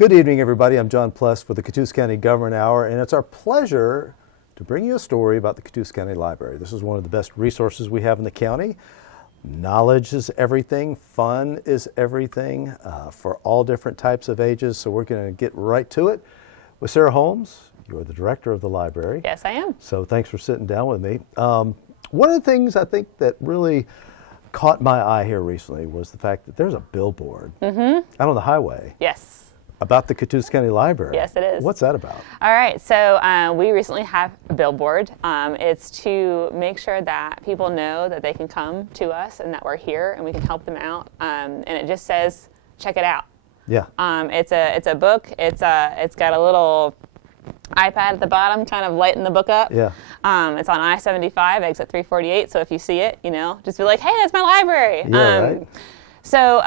Good evening, everybody. I'm John Pless with the Catoosa County Government Hour, and it's our pleasure to bring you a story about the Catoosa County Library. This is one of the best resources we have in the county. Knowledge is everything. Fun is everything for all different types of ages. So we're going to get right to it with Sarah Holmes. You're the director of the library. Yes, I am. So thanks for sitting down with me. One of the things I think that really caught my eye here recently was the fact that there's a billboard out on the highway. Yes. About the Catoosa County Library. Yes, it is. What's that about? All right, so we recently have a billboard. It's to make sure that people know that they can come to us and that we're here and we can help them out. And it just says, check it out. Yeah. It's a book. It's got a little iPad at the bottom, kind of lighten the book up. Yeah. It's on I-75, exit 348. So if you see it, just be like, hey, that's my library. Yeah, right. So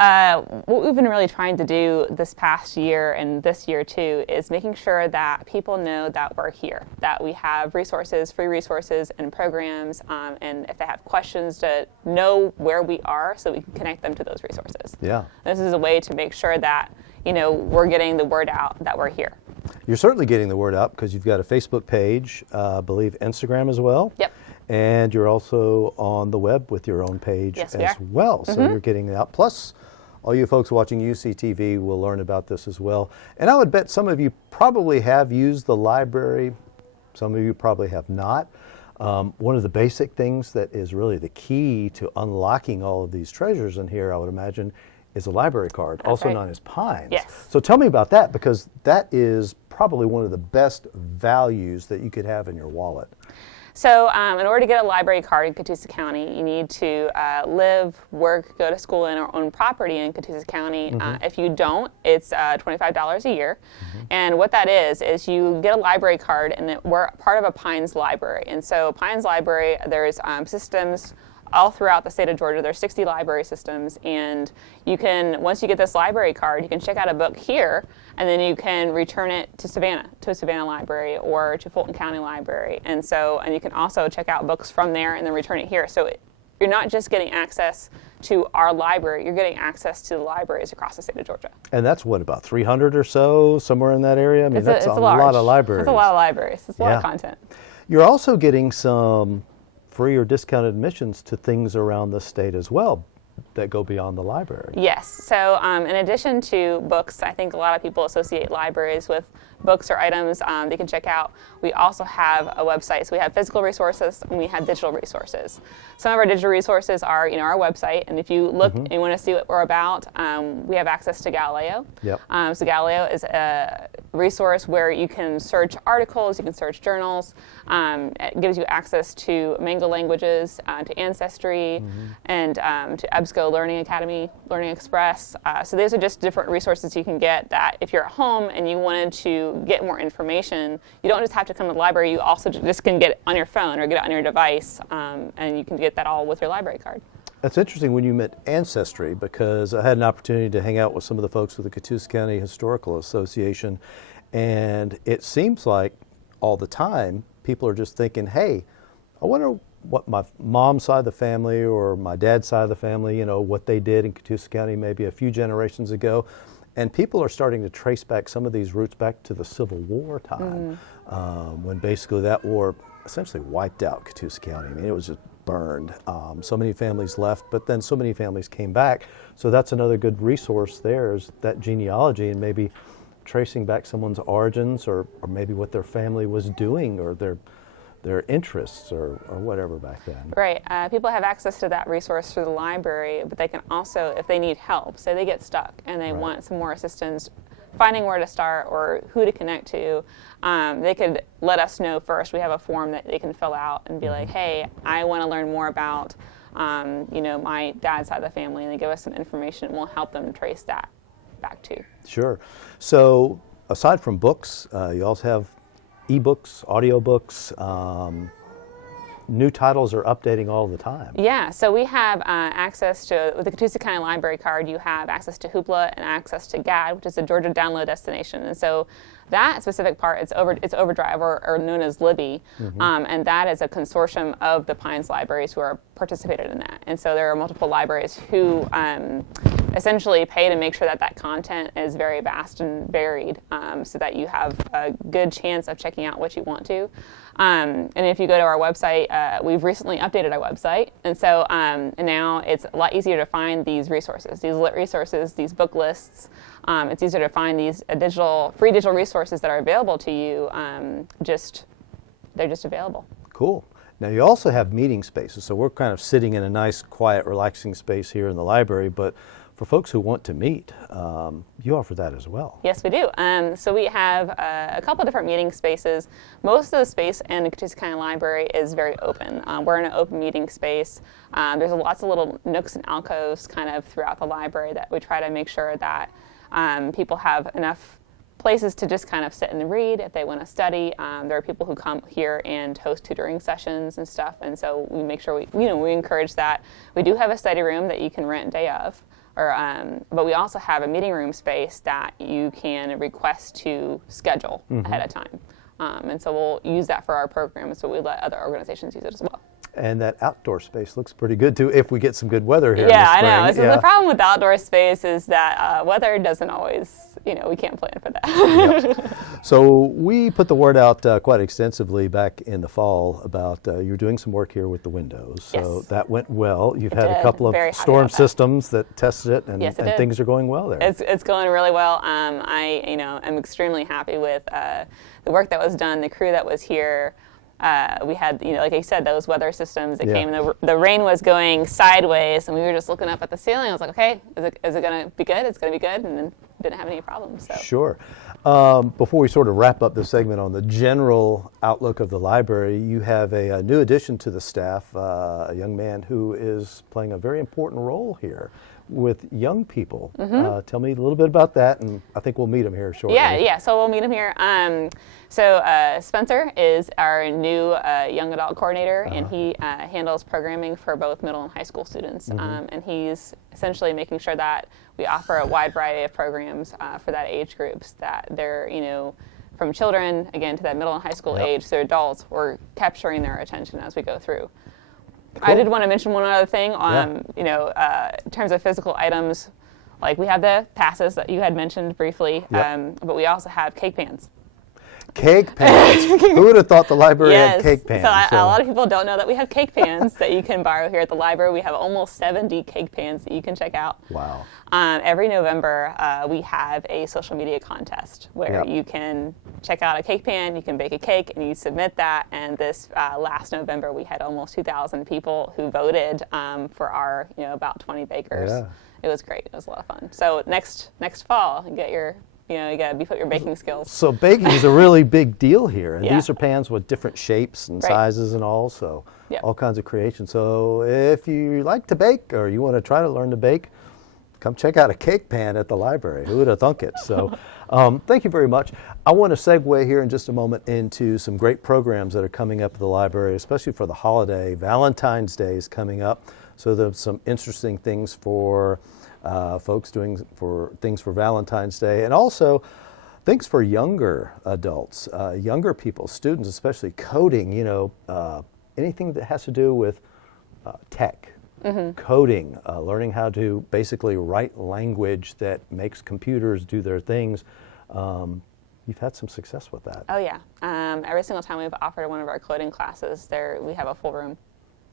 what we've been really trying to do this past year and this year too is making sure that people know that we're here, that we have resources, free resources and programs, and if they have questions to know where we are so we can connect them to those resources. Yeah. This is a way to make sure that, we're getting the word out that we're here. You're certainly getting the word out because you've got a Facebook page, I believe Instagram as well. Yep. And you're also on the web with your own page as well. So you're getting it out. Plus, all you folks watching UCTV will learn about this as well. And I would bet some of you probably have used the library. Some of you probably have not. One of the basic things that is really the key to unlocking all of these treasures in here, I would imagine, is a library card, also known as Pines. Yes. So tell me about that, because that is probably one of the best values that you could have in your wallet. So in order to get a library card in Catoosa County, you need to live, work, go to school in or own property in Catoosa County. If you don't, it's $25 a year. And what that is you get a library card, and we're part of a Pines library. And so Pines Library, there's systems all throughout the state of Georgia. There's 60 library systems, and you can, once you get this library card, you can check out a book here, and then you can return it to a Savannah library or to Fulton County Library. And you can also check out books from there and then return it here. So you're not just getting access to our library, you're getting access to the libraries across the state of Georgia. And that's what, about 300 or so, somewhere in that area? I mean, that's a lot of libraries. It's a lot of libraries. It's a lot of content. You're also getting some free or discounted admissions to things around the state as well that go beyond the library. Yes. So in addition to books, I think a lot of people associate libraries with books or items they can check out. We also have a website. So we have physical resources and we have digital resources. Some of our digital resources are our website. And if you look and you want to see what we're about, we have access to Galileo. Yep. So Galileo is a resource where you can search articles, you can search journals. It gives you access to Mango languages, to Ancestry, and to EBSCO Learning Academy, Learning Express. So these are just different resources you can get that if you're at home and you wanted to get more information, you don't just have to come to the library, you also just can get it on your phone or get it on your device, and you can get that all with your library card. That's interesting when you meant Ancestry, because I had an opportunity to hang out with some of the folks with the Catoosa County Historical Association, and it seems like all the time people are just thinking, hey, I wonder what my mom's side of the family or my dad's side of the family, what they did in Catoosa County maybe a few generations ago. And people are starting to trace back some of these roots back to the Civil War time, when basically that war essentially wiped out Catoosa County. I mean, it was just burned. So many families left, but then so many families came back. So that's another good resource there, is that genealogy and maybe tracing back someone's origins or maybe what their family was doing or their interests or whatever back then. Right. People have access to that resource through the library, but they can also, if they need help, say they get stuck and they want some more assistance finding where to start or who to connect to, they could let us know first. We have a form that they can fill out and be like, hey, I want to learn more about my dad's side of the family, and they give us some information and we'll help them trace that back to. Sure. So aside from books, you also have ebooks, audiobooks. New titles are updating all the time. Yeah, so we have access to, with the Catoosa County Library card, you have access to Hoopla and access to GAD, which is the Georgia Download Destination. And so that specific part, it's Overdrive, or known as Libby, and that is a consortium of the Pines libraries who are participated in that. And so there are multiple libraries who essentially pay to make sure that that content is very vast and varied, so that you have a good chance of checking out what you want to. And if you go to our website, we've recently updated our website, and so now it's a lot easier to find these resources, these lit resources, these book lists. It's easier to find these free digital resources that are available to you. They're just available. Cool. Now you also have meeting spaces, so we're kind of sitting in a nice, quiet, relaxing space here in the library, but for folks who want to meet, you offer that as well. Yes, we do. So we have a couple different meeting spaces. Most of the space in the Catoosa County Library is very open. We're in an open meeting space. There's lots of little nooks and alcoves kind of throughout the library that we try to make sure that people have enough places to just kind of sit and read if they want to study. There are people who come here and host tutoring sessions and stuff, and so we make sure we encourage that. We do have a study room that you can rent day of, but we also have a meeting room space that you can request to schedule ahead of time, and so we'll use that for our program. So we let other organizations use it as well. And that outdoor space looks pretty good too if we get some good weather here. Yeah, in the spring. I know. So the problem with outdoor space is that weather doesn't always, we can't plan for that. Yep. So we put the word out quite extensively back in the fall about you're doing some work here with the windows. So Yes. that went well. You've It had did. a couple of Very happy storm about that. systems that tested it, and, Yes, it and did. things are going well there. It's going really well. I'm extremely happy with the work that was done, the crew that was here. We had, like I said, those weather systems that came. And the rain was going sideways, and we were just looking up at the ceiling. I was like, okay, is it going to be good? It's going to be good, and then didn't have any problems. So. Sure. Before we sort of wrap up the segment on the general outlook of the library, you have a new addition to the staff, a young man who is playing a very important role here with young people. Tell me a little bit about that, and I think we'll meet him here shortly. Yeah. So we'll meet him here. Spencer is our new young adult coordinator, and he handles programming for both middle and high school students. And he's essentially making sure that we offer a wide variety of programs for that age groups, that they're, from children, again, to that middle and high school age, to adults. We're capturing their attention as we go through. Cool. I did want to mention one other thing on, in terms of physical items, like we have the passes that you had mentioned briefly, but we also have cake pans. Cake pans. Who would have thought the library had cake pans? So a lot of people don't know that we have cake pans that you can borrow here at the library. We have almost 70 cake pans that you can check out. Wow. Every November, we have a social media contest where you can check out a cake pan, you can bake a cake, and you submit that. And this last November, we had almost 2,000 people who voted for our, about 20 bakers. Yeah. It was great. It was a lot of fun. So next fall, you get your you got to beef up your baking skills. So baking is a really big deal here. And Yeah. these are pans with different shapes and sizes and all, so all kinds of creation. So if you like to bake or you want to try to learn to bake, come check out a cake pan at the library. Who would have thunk it? So thank you very much. I want to segue here in just a moment into some great programs that are coming up at the library, especially for the holiday. Valentine's Day is coming up, so there's some interesting things for folks doing things for Valentine's Day, and also things for younger adults, younger people, students, especially coding, anything that has to do with tech, coding, learning how to basically write language that makes computers do their things. You've had some success with that. Oh, yeah. Every single time we've offered one of our coding classes, we have a full room.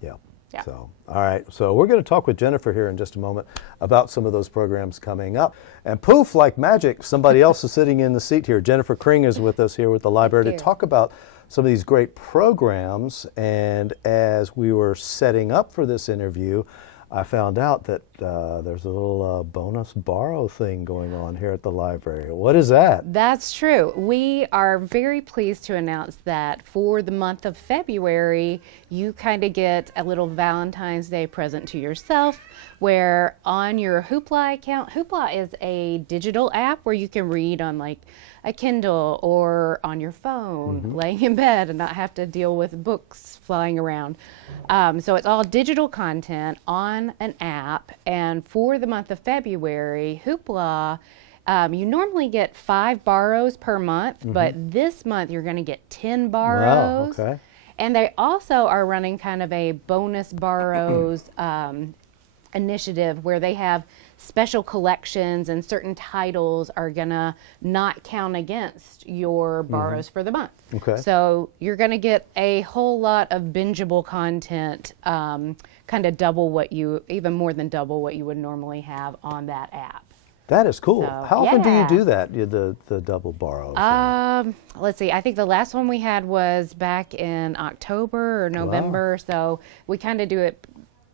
Yeah. Yeah. So, all right. So we're going to talk with Jennifer here in just a moment about some of those programs coming up. And poof, like magic, somebody else is sitting in the seat here. Jennifer Kring is with us here with the library to talk about some of these great programs. And as we were setting up for this interview, I found out that there's a little bonus borrow thing going on here at the library. What is that? That's true. We are very pleased to announce that for the month of February, you kind of get a little Valentine's Day present to yourself, where on your Hoopla account, Hoopla is a digital app where you can read on like a Kindle or on your phone, laying in bed and not have to deal with books flying around. So it's all digital content on an app. And for the month of February, Hoopla, you normally get 5 borrows per month, but this month you're going to get 10 borrows. Wow, okay. And they also are running kind of a bonus borrows initiative where they have special collections and certain titles are going to not count against your borrows for the month. Okay. So you're going to get a whole lot of bingeable content, kind of even more than double what you would normally have on that app. That is cool. So, How often do you yeah. do that, the double borrows? Let's see. I think the last one we had was back in October or November. So we kind of do it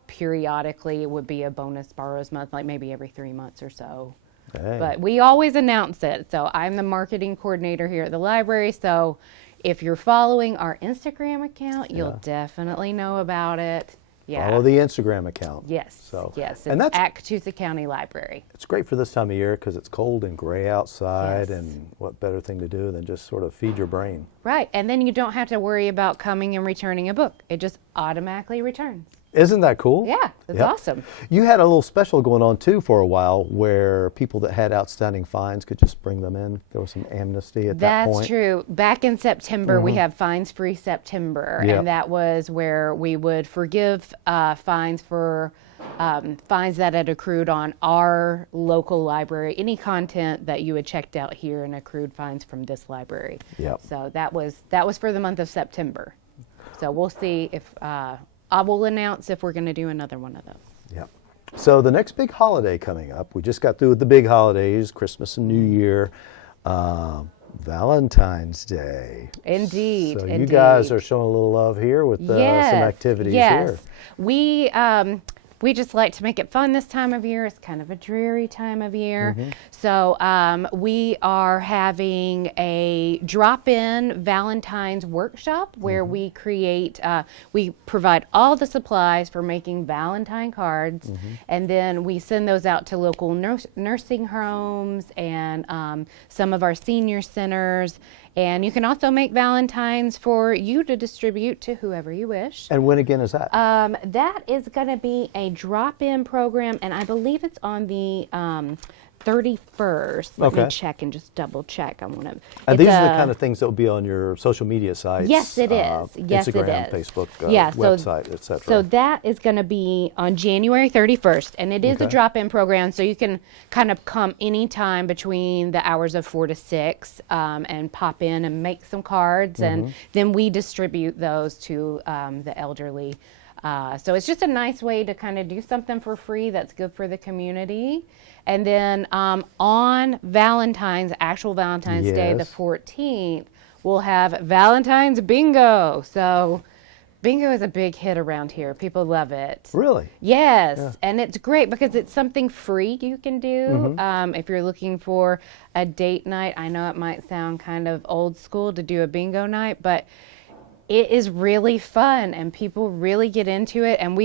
periodically. It would be a bonus borrows month, like maybe every 3 months or so. Hey. But we always announce it. So I'm the marketing coordinator here at the library. So if you're following our Instagram account, you'll definitely know about it. Yeah. Follow the Instagram account. Yes. So, yes. and It's that's at Catoosa County Library. it's great for this time of year because it's cold and gray outside, Yes. and what better thing to do than just sort of feed your brain. Right. And then you don't have to worry about coming and returning a book. It just automatically returns. Isn't that cool? Yeah, it's Yep. awesome. You had a little special going on too for a while where people that had outstanding fines could just bring them in. There was some amnesty at that point. That's true. Back in September, we have Fines Free September, Yep. and that was where we would forgive fines for fines that had accrued on our local library, any content that you had checked out here and accrued fines from this library. Yep. So that was for the month of September. So we'll see if I will announce if we're going to do another one of those. Yep. So the next big holiday coming up, we just got through with the big holidays, Christmas and New Year, Valentine's Day. Indeed. So indeed. you guys are showing a little love here with some activities here. We just like to make it fun this time of year. It's kind of a dreary time of year. Mm-hmm. So we are having a drop-in Valentine's workshop where Mm-hmm. we provide all the supplies for making Valentine cards, Mm-hmm. and then we send those out to local nursing homes and some of our senior centers. And you can also make Valentines for you to distribute to whoever you wish. And when again is that? That is going to be a drop-in program, and I believe it's on the 31st. Let me Okay. check and just double check. I want to. And these are the kind of things that will be on your social media sites. Yes, it is. Yes, it Instagram, is. Facebook, website, etc. So that is going to be on January 31st, and it is a Okay. drop-in program, so you can kind of come anytime between the hours of 4 to 6 and pop in and make some cards, and then we distribute those to the elderly. So it's just a nice way to kind of do something for free that's good for the community. And then on actual Valentine's Day, the Yes. 14th, we'll have Valentine's Bingo. So bingo is a big hit around here. People love it. Really? Yes, and it's great because it's something free you can do. If you're looking for a date night, I know it might sound kind of old school to do a bingo night, but it is really fun and people really get into it. And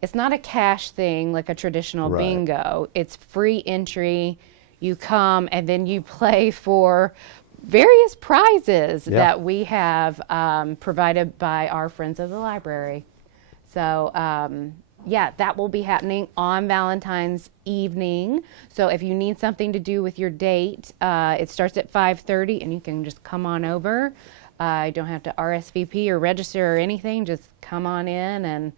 it's not a cash thing like a traditional Right. bingo. It's free entry. You come and then you play for various prizes that we have provided by our friends of the library. So, that will be happening on Valentine's evening. So if you need something to do with your date, it starts at 5:30 and you can just come on over. You don't have to RSVP or register or anything. Just come on in and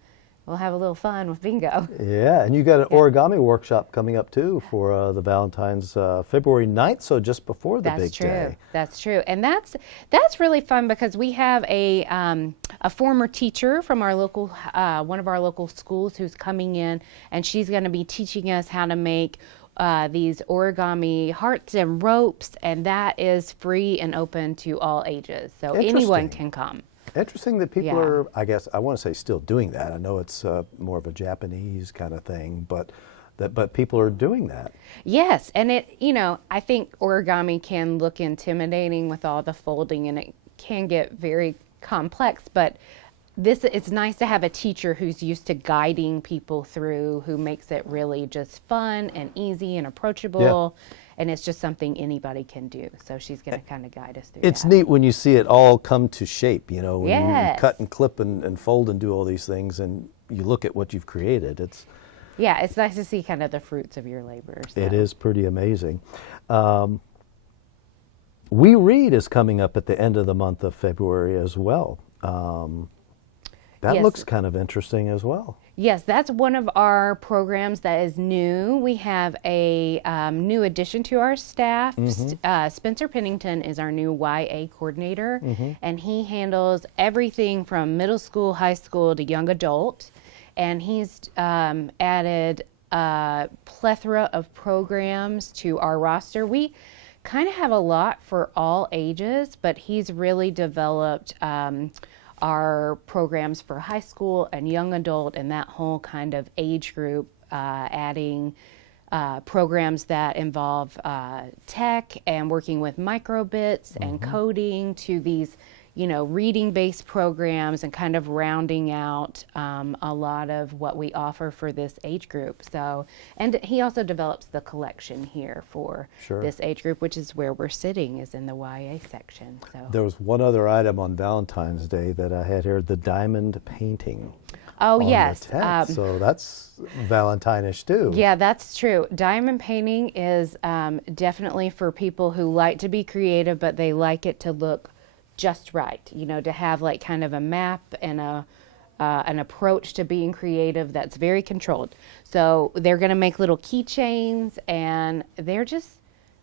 we'll have a little fun with bingo. Yeah, and you got an origami workshop coming up too for the Valentine's February 9th, so just before the big day. That's true. And that's really fun because we have a former teacher from our local one of our local schools who's coming in, and she's going to be teaching us how to make these origami hearts and ropes, and that is free and open to all ages. So anyone can come. Interesting that people Yeah. are, I guess, I want to say still doing that. I know it's more of a Japanese kind of thing, but people are doing that. Yes, and I think origami can look intimidating with all the folding, and it can get very complex, but it's nice to have a teacher who's used to guiding people through, who makes it really just fun and easy and approachable. And it's just something anybody can do. So she's going to kind of guide us through It's that. neat when you see it all come to shape, when you Yes. cut and clip and fold and do all these things, and you look at what you've created. It's nice to see kind of the fruits of your labor. So. It is pretty amazing. We Read is coming up at the end of the month of February as well. That Yes. looks kind of interesting as well. Yes, that's one of our programs that is new. We have a new addition to our staff. Spencer Pennington is our new YA coordinator, and he handles everything from middle school, high school to young adult. And he's added a plethora of programs to our roster. We kind of have a lot for all ages, but he's really developed our programs for high school and young adult and that whole kind of age group, adding programs that involve tech and working with microbits and coding to these, reading-based programs, and kind of rounding out a lot of what we offer for this age group. So, and he also develops the collection here for this age group, which is where we're sitting, is in the YA section. So There was one other item on Valentine's Day that I had here, the diamond painting. Oh, on yes. the tent. So that's Valentine-ish too. Yeah, that's true. Diamond painting is definitely for people who like to be creative, but they like it to look just right. To have like kind of a map and an approach to being creative that's very controlled. So they're going to make little keychains, and they're just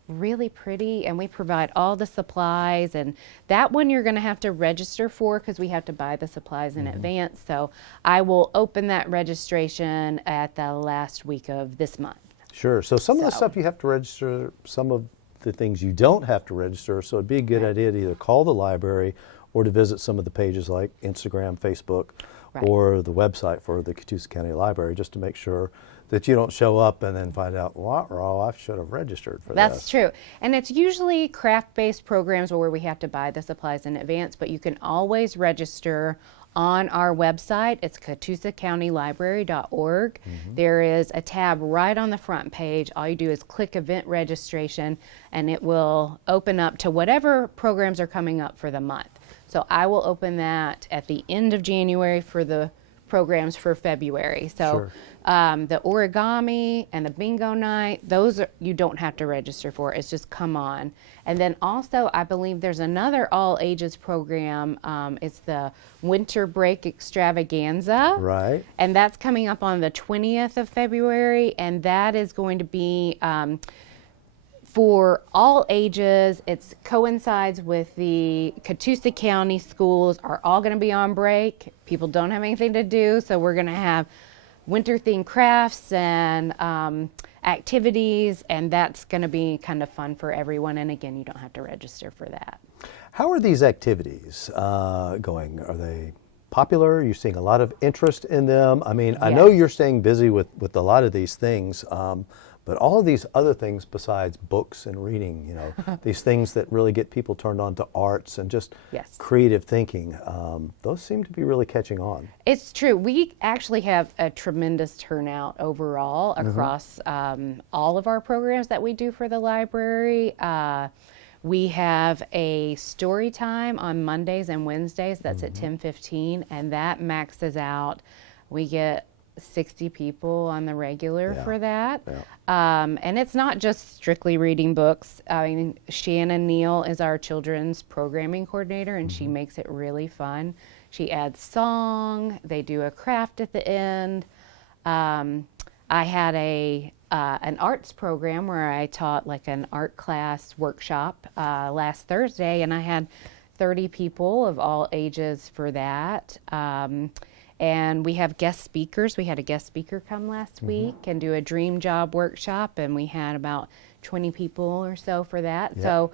really pretty, and we provide all the supplies. And that one you're going to have to register for, because we have to buy the supplies in advance. So I will open that registration at the last week of this month. Sure. So some of the stuff you have to register, some of the things you don't have to register. So it'd be a good idea to either call the library or to visit some of the pages like Instagram, Facebook, or the website for the Catoosa County Library, just to make sure that you don't show up and then find out, I should have registered for That's this. true. And it's usually craft-based programs where we have to buy the supplies in advance, but you can always register on our website. It's CatoosaCountyLibrary.org. There is a tab right on the front page. All you do is click event registration, and it will open up to whatever programs are coming up for the month. So I will open that at the end of January for the programs for February. So the origami and the bingo night, those you don't have to register for. It's just come on. And then also, I believe there's another all ages program. It's the winter break extravaganza. Right. And that's coming up on the 20th of February. And that is going to be for all ages. It coincides with the Catoosa County schools are all going to be on break. People don't have anything to do, so we're going to have winter-themed crafts and activities, and that's going to be kind of fun for everyone. And again, you don't have to register for that. How are these activities going? Are they popular? Are you seeing a lot of interest in them? I mean, I know you're staying busy with a lot of these things, but all of these other things besides books and reading, these things that really get people turned on to arts and just creative thinking, those seem to be really catching on. It's true. We actually have a tremendous turnout overall across all of our programs that we do for the library. We have a story time on Mondays and Wednesdays. That's at 10:15, and that maxes out. We get 60 people on the regular for that. And it's not just strictly reading books. I mean, Shannon Neal is our children's programming coordinator, and she makes it really fun. She adds song. They do a craft at the end. I had an arts program where I taught like an art class workshop last Thursday, and I had 30 people of all ages for that. And we have guest speakers. We had a guest speaker come last week and do a dream job workshop, and we had about 20 people or so for that. So,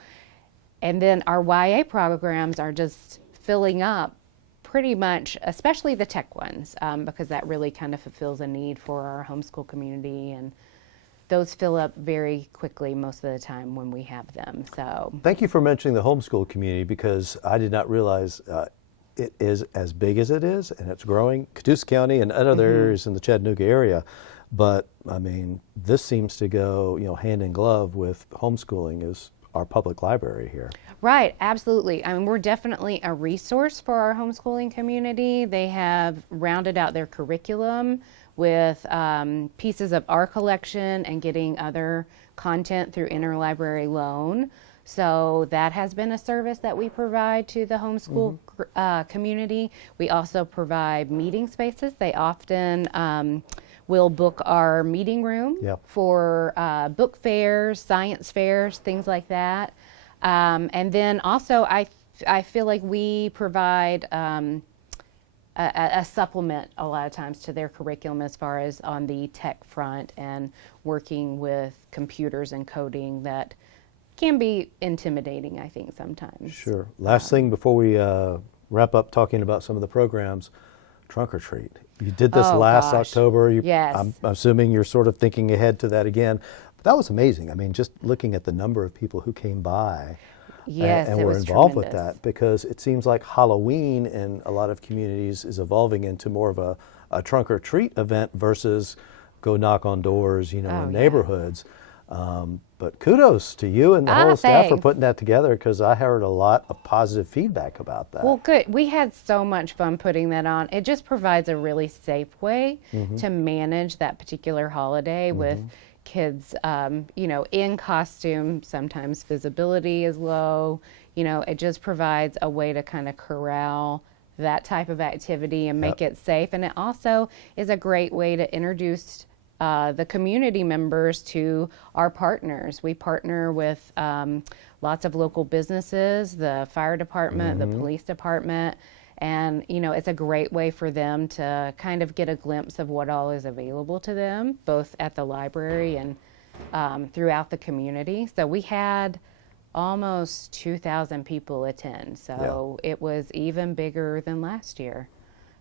and then our YA programs are just filling up pretty much, especially the tech ones, because that really kind of fulfills a need for our homeschool community, and those fill up very quickly most of the time when we have them. So thank you for mentioning the homeschool community, because I did not realize it is as big as it is, and it's growing. Catoosa County and other areas in the Chattanooga area, but I mean, this seems to go, hand in glove with homeschooling as our public library here. Right, absolutely. I mean, we're definitely a resource for our homeschooling community. They have rounded out their curriculum with pieces of our collection and getting other content through interlibrary loan. So that has been a service that we provide to the homeschool community. We also provide meeting spaces. They often will book our meeting room for book fairs, science fairs, things like that. And then also I feel like we provide a supplement a lot of times to their curriculum as far as on the tech front and working with computers and coding that can be intimidating, I think, sometimes. Sure. Last thing before we wrap up talking about some of the programs, trunk or treat. You did this last October. Yes. I'm assuming you're sort of thinking ahead to that again. But that was amazing. I mean, just looking at the number of people who came by and were involved with that, because it seems like Halloween in a lot of communities is evolving into more of a trunk or treat event versus go knock on doors, in neighborhoods. But kudos to you and the whole staff for putting that together, because I heard a lot of positive feedback about that. Well, good. We had so much fun putting that on. It just provides a really safe way to manage that particular holiday with kids, in costume. Sometimes visibility is low. It just provides a way to kind of corral that type of activity and make it safe. And it also is a great way to introduce the community members to our partners. We partner with lots of local businesses, the fire department, the police department, and it's a great way for them to kind of get a glimpse of what all is available to them, both at the library and throughout the community. So we had almost 2,000 people attend, so it was even bigger than last year.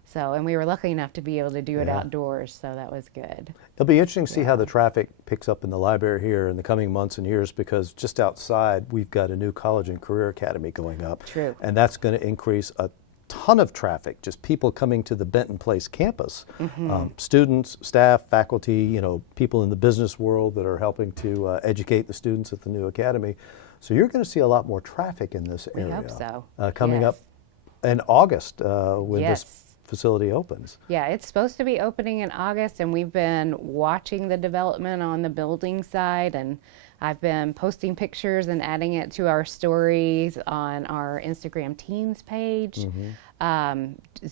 So, and we were lucky enough to be able to do it outdoors, so that was good. It'll be interesting to see how the traffic picks up in the library here in the coming months and years, because just outside we've got a new college and career academy going up. True. And that's going to increase a ton of traffic, just people coming to the Benton Place campus. Students, staff, faculty, people in the business world that are helping to educate the students at the new academy. So you're going to see a lot more traffic in this area. We hope so. Coming up in August when this facility opens. Yeah, it's supposed to be opening in August, and we've been watching the development on the building side, and I've been posting pictures and adding it to our stories on our Instagram Teens page,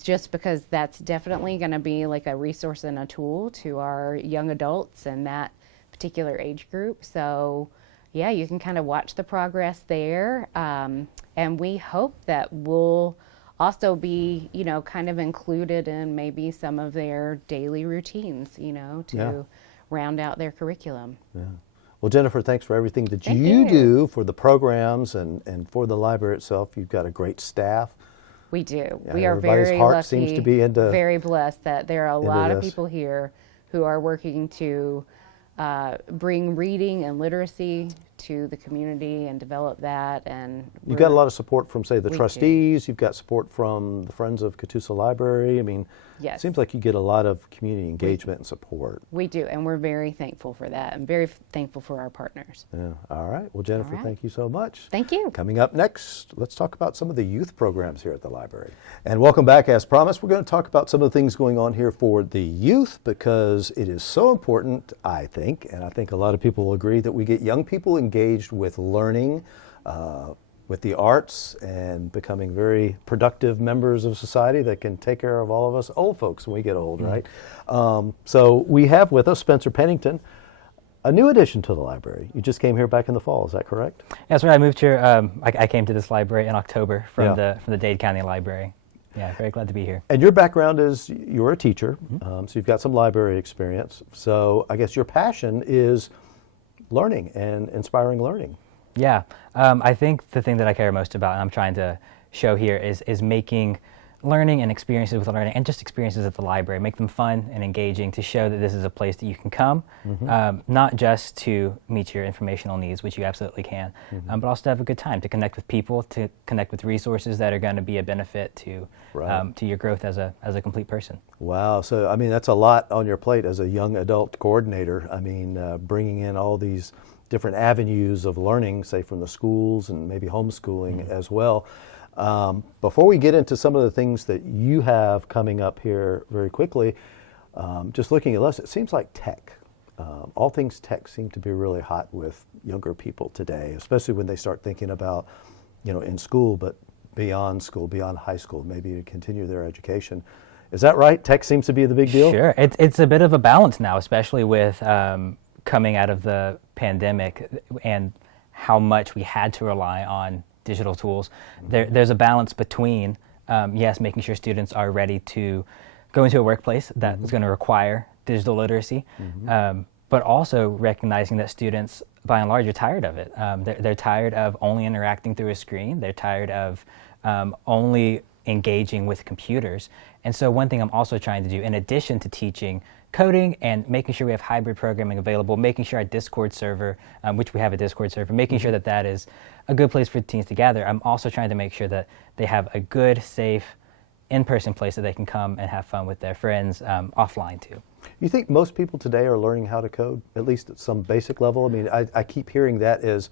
just because that's definitely going to be like a resource and a tool to our young adults and that particular age group. So yeah, you can kind of watch the progress there, and we hope that we'll also be, kind of included in maybe some of their daily routines, to round out their curriculum. Yeah. Well, Jennifer, thanks for everything that you do for the programs and for the library itself. You've got a great staff. We do. Yeah, we are everybody's very heart lucky, seems to be into very blessed that there are a lot of this. people here who are working to bring reading and literacy to the community and develop that. And you've got a lot of support from, say, the trustees. You've got support from the Friends of Catoosa Library. I mean, it seems like you get a lot of community engagement and support. We do, and we're very thankful for that and very thankful for our partners. Yeah. All right. Well, Jennifer, thank you so much. Thank you. Coming up next, let's talk about some of the youth programs here at the library. And welcome back. As promised, we're going to talk about some of the things going on here for the youth, because it is so important, I think, and I think a lot of people will agree, that we get young people engaged with learning, with the arts, and becoming very productive members of society that can take care of all of us old folks when we get old, right? So we have with us Spencer Pennington, a new addition to the library. You just came here back in the fall, is that correct? Yeah, that's right. I moved here. I came to this library in October from the Dade County Library. Yeah, very glad to be here. And your background is you're a teacher, so you've got some library experience. So I guess your passion is learning and inspiring learning. Yeah, I think the thing that I care most about, and I'm trying to show here, is making learning and experiences with learning, and just experiences at the library, make them fun and engaging, to show that this is a place that you can come, not just to meet your informational needs, which you absolutely can, but also to have a good time, to connect with people, to connect with resources that are going to be a benefit to your growth as a complete person. Wow. So, I mean, that's a lot on your plate as a young adult coordinator. I mean, bringing in all these different avenues of learning, say from the schools and maybe homeschooling as well. Before we get into some of the things that you have coming up here very quickly, just looking at us, it seems like tech all things tech seem to be really hot with younger people today, especially when they start thinking about, in school, but beyond school, beyond high school, maybe to continue their education. Is that right? Tech seems to be the big deal? Sure. It's a bit of a balance now, especially with coming out of the pandemic and how much we had to rely on digital tools. There's a balance between, yes, making sure students are ready to go into a workplace that is going to require digital literacy, but also recognizing that students, by and large, are tired of it. They're tired of only interacting through a screen. They're tired of only engaging with computers. And so one thing I'm also trying to do, in addition to teaching coding and making sure we have hybrid programming available, making sure our Discord server, which we have a Discord server, making sure that that is a good place for teens to gather, I'm also trying to make sure that they have a good, safe, in-person place that they can come and have fun with their friends offline too. You think most people today are learning how to code, at least at some basic level? I mean, I keep hearing that as,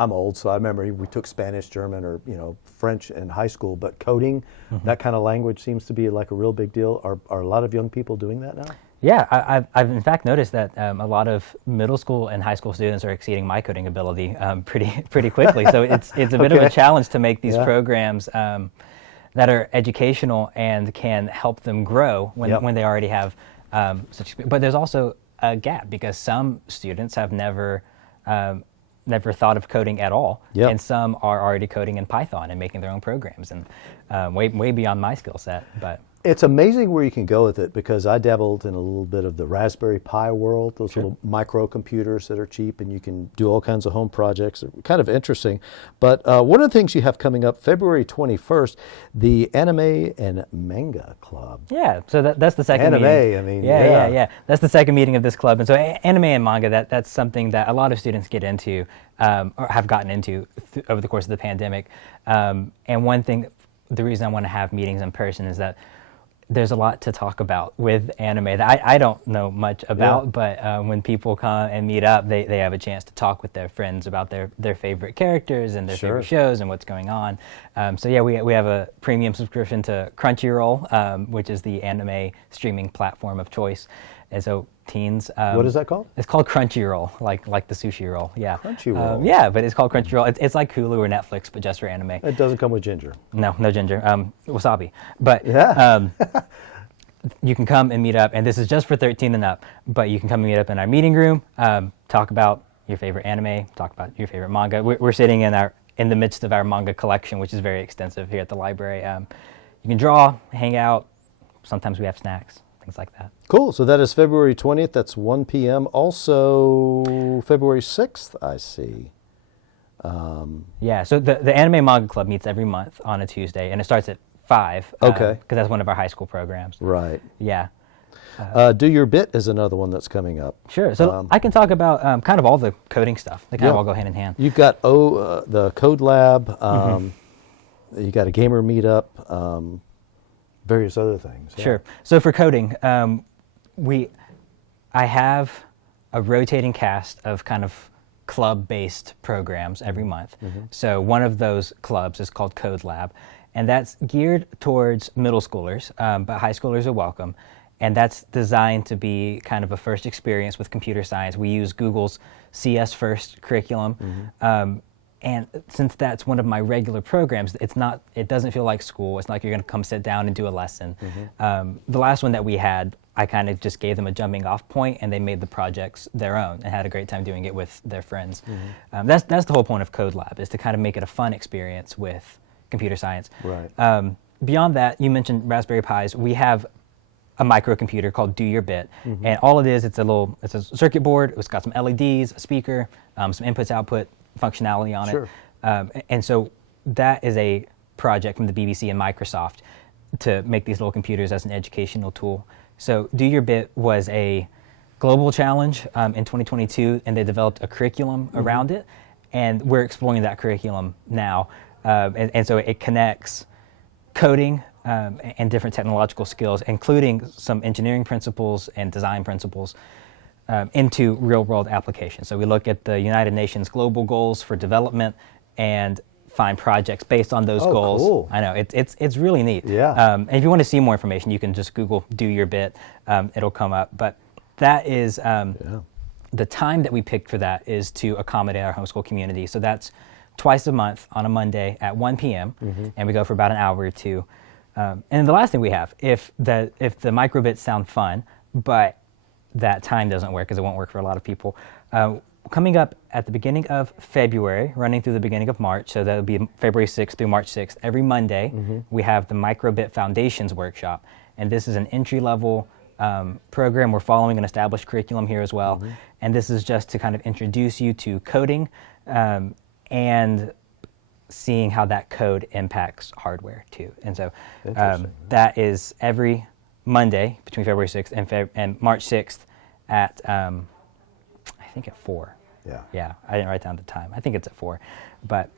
I'm old, so I remember we took Spanish, German, or French in high school, but coding, that kind of language seems to be like a real big deal. Are a lot of young people doing that now? Yeah, I've in fact noticed that a lot of middle school and high school students are exceeding my coding ability pretty quickly. So it's a bit of a challenge to make these programs that are educational and can help them grow when they already have such. But there's also a gap because some students have never thought of coding at all, and some are already coding in Python and making their own programs, and way beyond my skill set. But it's amazing where you can go with it, because I dabbled in a little bit of the Raspberry Pi world, those little microcomputers that are cheap and you can do all kinds of home projects. They're kind of interesting. But one of the things you have coming up, February 21st, the Anime and Manga Club. Yeah, so that's the second meeting. Anime, I mean, yeah. That's the second meeting of this club. And so anime and manga, that's something that a lot of students get into or have gotten into over the course of the pandemic. And one thing, the reason I want to have meetings in person is that there's a lot to talk about with anime that I don't know much about, but when people come and meet up, they have a chance to talk with their friends about their favorite characters and their favorite shows and what's going on. So yeah, we have a premium subscription to Crunchyroll, which is the anime streaming platform of choice. And so teens... what is that called? It's called Crunchyroll, like the sushi roll, yeah. Crunchyroll. Yeah, but it's called Crunchyroll. It's like Hulu or Netflix, but just for anime. It doesn't come with ginger. No ginger. Wasabi. But you can come and meet up, and this is just for 13 and up, but you can come and meet up in our meeting room, talk about your favorite anime, talk about your favorite manga. We're sitting in the midst of our manga collection, which is very extensive here at the library. You can draw, hang out. Sometimes we have snacks, things like that. Cool. So that is February 20th. That's 1 p.m. Also, February 6th, I see. Yeah, so the Anime Manga Club meets every month on a Tuesday, and it starts at 5. Okay. Because that's one of our high school programs. Right. Yeah. Do Your Bit is another one that's coming up. Sure. So I can talk about kind of all the coding stuff. They kind of all go hand in hand. You've got the Code Lab. You got a gamer meetup. Various other things. Yeah. Sure. So for coding, I have a rotating cast of kind of club-based programs every month. So one of those clubs is called Code Lab, and that's geared towards middle schoolers, but high schoolers are welcome. And that's designed to be kind of a first experience with computer science. We use Google's CS First curriculum. And since that's one of my regular programs, it doesn't feel like school. It's not like you're going to come sit down and do a lesson. The last one that we had, I kind of just gave them a jumping off point, and they made the projects their own and had a great time doing it with their friends. That's the whole point of Code Lab, is to kind of make it a fun experience with computer science. Right. Beyond that, you mentioned Raspberry Pis. We have a microcomputer called Do Your Bit, and all it is, it's a circuit board. It's got some LEDs, a speaker, some inputs, output functionality on it. And so that is a project from the BBC and Microsoft to make these little computers as an educational tool. So Do Your Bit was a global challenge in 2022, and they developed a curriculum around it, and we're exploring that curriculum now. And so it connects coding and different technological skills, including some engineering principles and design principles, into real-world applications. So we look at the United Nations Global Goals for Development and find projects based on those goals. Cool. I know, it's really neat. Yeah. And if you want to see more information, you can just Google Do Your Bit. It'll come up. But that is the time that we picked for that is to accommodate our homeschool community. So that's twice a month on a Monday at 1 p.m. And we go for about an hour or two. And the last thing we have, if the microbits sound fun, but that time doesn't work, because it won't work for a lot of people, coming up at the beginning of February, running through the beginning of March, so that'll be February 6th through March 6th, every Monday, we have the Microbit Foundations Workshop. And this is an entry-level program. We're following an established curriculum here as well. And this is just to kind of introduce you to coding and seeing how that code impacts hardware too. And so that is every Monday between February 6th and March 6th at, I think at 4. Yeah, I didn't write down the time. I think it's at 4. But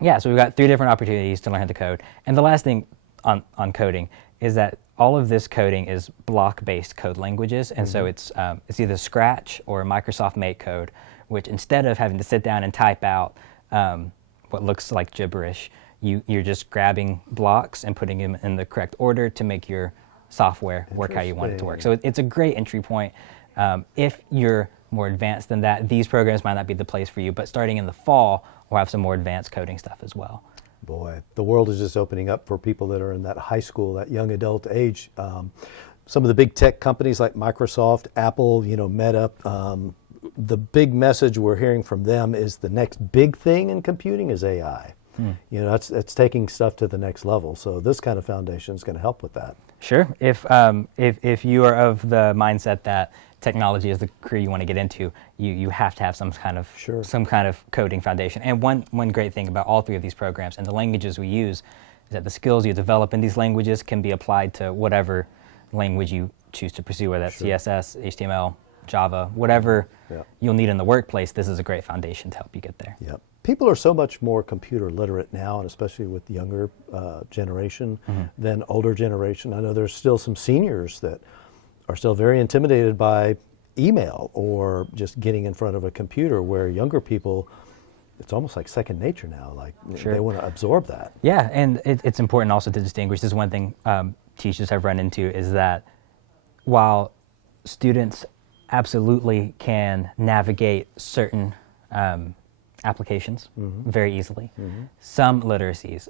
yeah, so we've got 3 different opportunities to learn how to code. And the last thing on coding is that all of this coding is block-based code languages. And so it's either Scratch or Microsoft Make code, which instead of having to sit down and type out what looks like gibberish, you're just grabbing blocks and putting them in the correct order to make your software work how you want it to work. So it's a great entry point. If you're more advanced than that, these programs might not be the place for you, but starting in the fall, we'll have some more advanced coding stuff as well. Boy, the world is just opening up for people that are in that high school, that young adult age. Some of the big tech companies like Microsoft, Apple, Meta, the big message we're hearing from them is the next big thing in computing is AI. It's taking stuff to the next level. So this kind of foundation is going to help with that. Sure. If you are of the mindset that technology is the career you want to get into, you have to have some kind of coding foundation. And one great thing about all 3 of these programs and the languages we use is that the skills you develop in these languages can be applied to whatever language you choose to pursue, whether that's CSS, HTML, Java, whatever you'll need in the workplace. This is a great foundation to help you get there. Yep. People are so much more computer literate now, and especially with the younger generation than older generation. I know there's still some seniors that are still very intimidated by email or just getting in front of a computer, where younger people, it's almost like second nature now. Like they want to absorb that. Yeah, and it's important also to distinguish. This is one thing teachers have run into, is that while students absolutely can navigate certain applications very easily, some literacies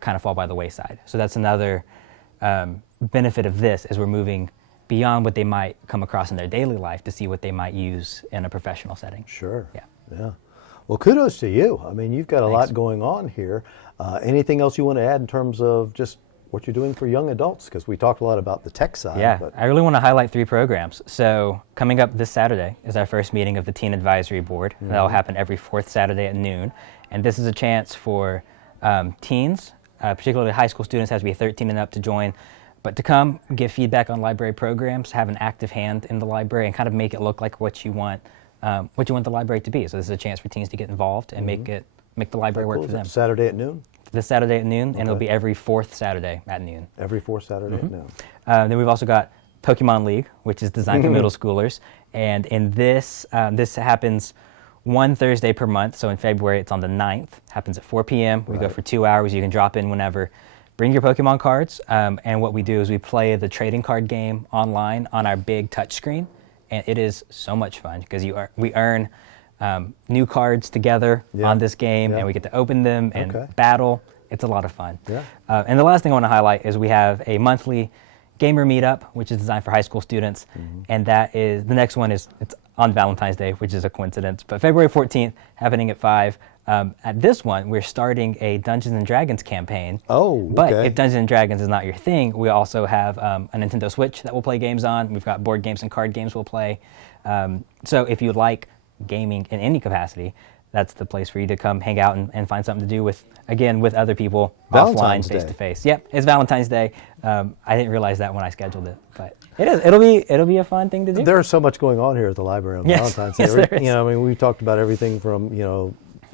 kind of fall by the wayside. So that's another benefit of this, is we're moving beyond what they might come across in their daily life to see what they might use in a professional setting. Sure. Yeah. Well, kudos to you. I mean, you've got a lot going on here. Anything else you want to add in terms of just what you're doing for young adults? Because we talked a lot about the tech side. Yeah, I really want to highlight 3 programs. So coming up this Saturday is our first meeting of the Teen Advisory Board. That will happen every 4th Saturday at noon. And this is a chance for teens, particularly high school students, has to be 13 and up to join, but to come give feedback on library programs, have an active hand in the library, and kind of make it look like what you want the library to be. So this is a chance for teens to get involved and make the library work for them. Saturday at noon? This Saturday at noon, and it'll be every 4th Saturday at noon. Every 4th Saturday at noon. Then we've also got Pokemon League, which is designed for middle schoolers. And in this happens one Thursday per month. So in February, it's on the 9th. Happens at 4 p.m. We go for 2 hours. You can drop in whenever. Bring your Pokemon cards. And what we do is we play the trading card game online on our big touchscreen. And it is so much fun, because we earn new cards together on this game, and we get to open them and battle. It's a lot of fun. And the last thing I want to highlight is we have a monthly gamer meetup, which is designed for high school students, and that is, the next one it's on Valentine's Day, which is a coincidence, but February 14th, happening at 5. At this one, we're starting a Dungeons and Dragons campaign. But if Dungeons and Dragons is not your thing, we also have a Nintendo Switch that we'll play games on. We've got board games and card games we'll play. So if you like gaming in any capacity, that's the place for you to come hang out and find something to do with other people offline, face to face. Yep, it's Valentine's Day. I didn't realize that when I scheduled it, but it is. It'll be a fun thing to do. There's so much going on here at the library on Valentine's Day. Yes, there is. I mean, we talked about everything from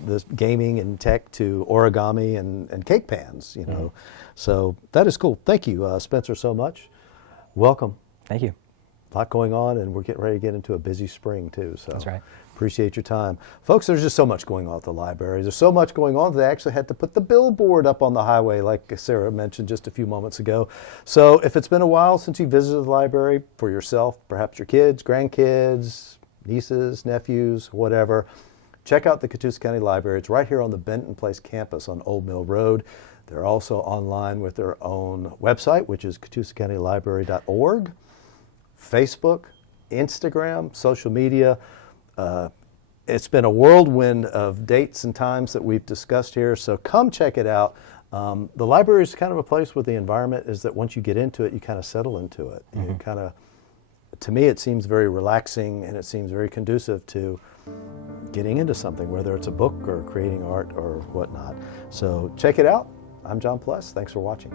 this gaming and tech to origami and cake pans. So that is cool. Thank you, Spencer, so much. Welcome. Thank you. A lot going on, and we're getting ready to get into a busy spring too. So that's right. Appreciate your time. Folks, there's just so much going on at the library. There's so much going on that they actually had to put the billboard up on the highway, like Sarah mentioned just a few moments ago. So if it's been a while since you visited the library for yourself, perhaps your kids, grandkids, nieces, nephews, whatever, check out the Catoosa County Library. It's right here on the Benton Place campus on Old Mill Road. They're also online with their own website, which is CatoosaCountyLibrary.org, Facebook, Instagram, social media. It's been a whirlwind of dates and times that we've discussed here, so come check it out. The library is kind of a place where the environment is that once you get into it, you kind of settle into it. Mm-hmm. You kind of, to me, it seems very relaxing and it seems very conducive to getting into something, whether it's a book or creating art or whatnot. So check it out. I'm John Pless. Thanks for watching.